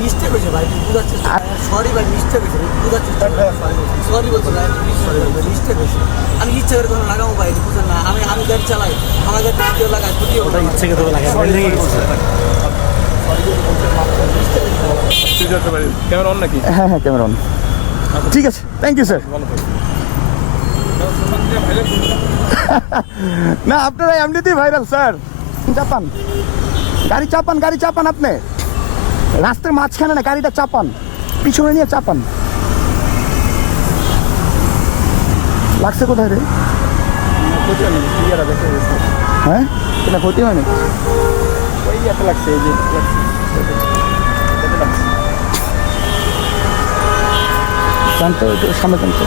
Mistake হয়েছে ভাই, বুঝাচ্ছি সরি ভাই, মিস্টেক হয়েছে বুঝাচ্ছি, সরি বলছি ভাই, মিস্টেক হয়েছে। আমি ইচ্ছা করে কোনো লাগাবো ভাই, বুঝলেন না, আমি গাড়ি চালাই, আমার গাড়ি কেউ লাগায় ক্ষতিও ইচ্ছে করে লাগাই। ক্যামেরা অন নাকি? হ্যাঁ হ্যাঁ, ক্যামেরা অন। ঠিক আছে, থ্যাংক ইউ স্যার। না, আপনারা এমনিতেই ভাইরাল স্যার। চাপান গাড়ি, চাপান গাড়ি, চাপান আপনি রাস্তার মাঝখানে না, গাড়িটা চাপান, পিছনে নিয়ে চাপান। লাগছে কোথায় রে? হ্যাঁ, এটা ক্ষতি হয়নি, ওই এত লাগছে, এই যে জানতো একটু সামনে জানতো।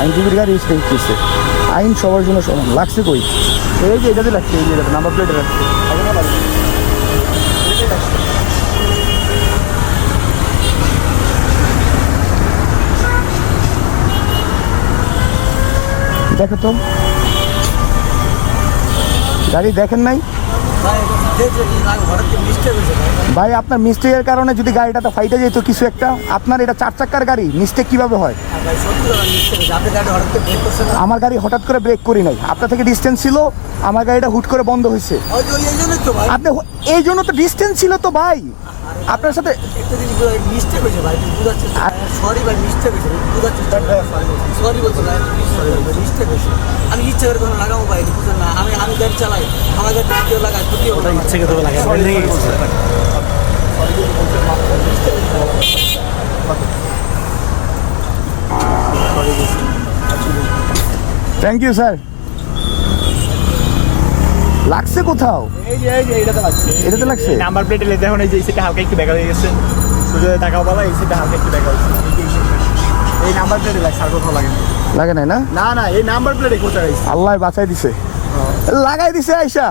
আইনজীবীর গাড়ি স্টেজ, আইন সবার জন্য সমান। লাগছে কই? এই যে এটাতে লাগছে, এই যে নাম্বার প্লেটে লাগছে। দেখো তো, গাড়ি দেখেন নাই ভাই? আপনার মিস্টেকের কারণে যদি গাড়িটাতে ফাইটে যেত কিছু একটা, আপনার এটা 4 চাক্কার গাড়ি, মিস্টেক কিভাবে হয়? আমার গাড়ি হঠাৎ করে ব্রেক করি নাই, আপনার থেকে ডিস্টেন্স ছিল, আমার গাড়িটা হুট করে বন্ধ হয়েছে। আপনি এই জন্য তো ডিস্টেন্স ছিল তো ভাই, আপনার সাথে মিস্টেক হয়েছে ভাই, বুঝাচ্ছি সরি ভাই, মিস্টেক হয়েছে বুঝাচ্ছি, সরি বলছি ভাই, মিস্টেক হয়েছে। আমি ইচ্ছা করে কোনো লাগাবো ভাই, বুঝলেন না, আমি গাড়ি চালাই, আমার গাড়ি কেউ লাগায় ক্ষতিও ইচ্ছে করে লাগাই। Thank you sir. লাগছে কোথাও? এই যে এইটাতে লাগছে, এটাতে লাগছে। নাম্বার প্লেটে লেখা, এখন এই যে সেটা হালকা একটু বেঁকা হয়ে গেছে, সোজা টাকাও বলা, এই সেটা হালকা একটু বেঁকা হয়েছে। এই নাম্বার প্লেটে লাগছে, আর কোথাও লাগে লাগে নাই না? না না, এই নাম্বার প্লেটে কোথায় গেছে? আল্লাহ বাঁচাই দিছে, লাগাই দিছে আইসা।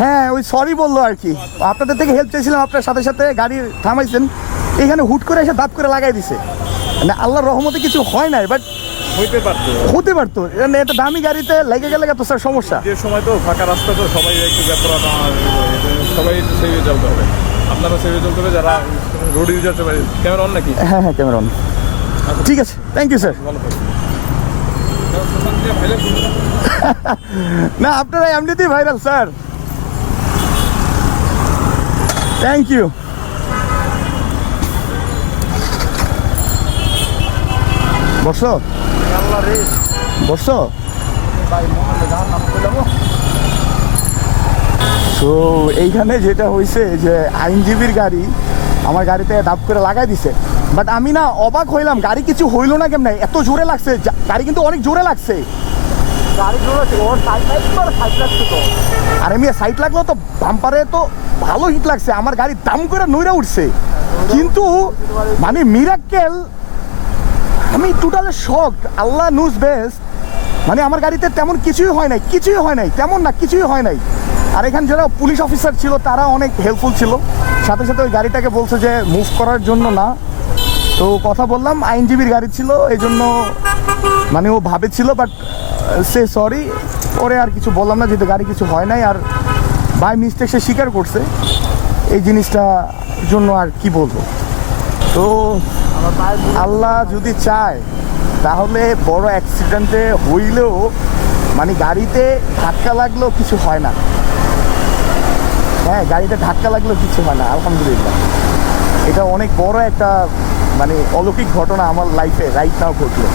হ্যাঁ, ওই সরি বললো আর কি, আপনাদের থেকে হেল্প চাইছিলাম, আপনার সাথে সাথে গাড়ি থামাইছেন, এখানে হুট করে এসে দাঁত করে লাগাই দিছে। মানে আল্লাহর রহমতে কিছু হয় নাই, বাট হতে পারতো। এটা দামি গাড়িতে লেগে গেলে তো স্যার সমস্যা। যে সময় তো ফাঁকা রাস্তা, তো সবাই একটু ব্যাপার, সবাই সেভে চলতে হবে, আপনারা সেভে চলতে হবে যারা রোড ইউজার। ক্যামেরা অন নাকি? হ্যাঁ হ্যাঁ, ক্যামেরা অন। ঠিক আছে, থ্যাংক ইউ স্যার। না, আপনারা এমনিতেই ভাইরাল স্যার। Thank you. বসো বসো। তো এইখানে যেটা হয়েছে যে আইনজীবীর গাড়ি আমার গাড়িতে দাব করে লাগাই দিছে, বাট আমি না অবাক হইলাম, গাড়ি কিছু হইলো না কেমন, এত জোরে লাগছে গাড়ি, কিন্তু অনেক জোরে লাগছে গাড়ি, জোরে ওর সাইড লাগছে তো। আর এমনি সাইড লাগলো তো বাম্পারে তো ভালো হিট লাগছে, আমার গাড়ি দাম করে নইরা উঠছে, কিন্তু মানে মিরাক্কেল, আমি টোটালি শকড। আল্লাহ নোজ বেস্ট। মানে আমার গাড়িতে তেমন কিছুই হয় নাই, তেমন না, কিছুই হয় নাই। আর এখানে যারা পুলিশ অফিসার ছিল তারা অনেক হেল্পফুল ছিল, সাথে সাথে ওই গাড়িটাকে বলছে যে মুভ করার জন্য না, তো কথা বললাম, আইনজীবীর গাড়ি ছিল এই জন্য, মানে ও ভাবেছিল, বাট সে সরি, ওরে আর কিছু বললাম না, যেহেতু গাড়ি কিছু হয় নাই, আর বাই মিস্টেক সে স্বীকার করছে এই জিনিসটা জন্য, আর কি বলবো। তো আল্লাহ যদি চায় তাহলে বড় অ্যাক্সিডেন্টে হইলেও মানে গাড়িতে ধাক্কা লাগলেও কিছু হয় না। হ্যাঁ, গাড়িতে ধাক্কা লাগলেও কিছু হয় না, আলহামদুলিল্লাহ। এটা অনেক বড় একটা মানে অলৌকিক ঘটনা আমার লাইফে রাইট নাও ঘটলো।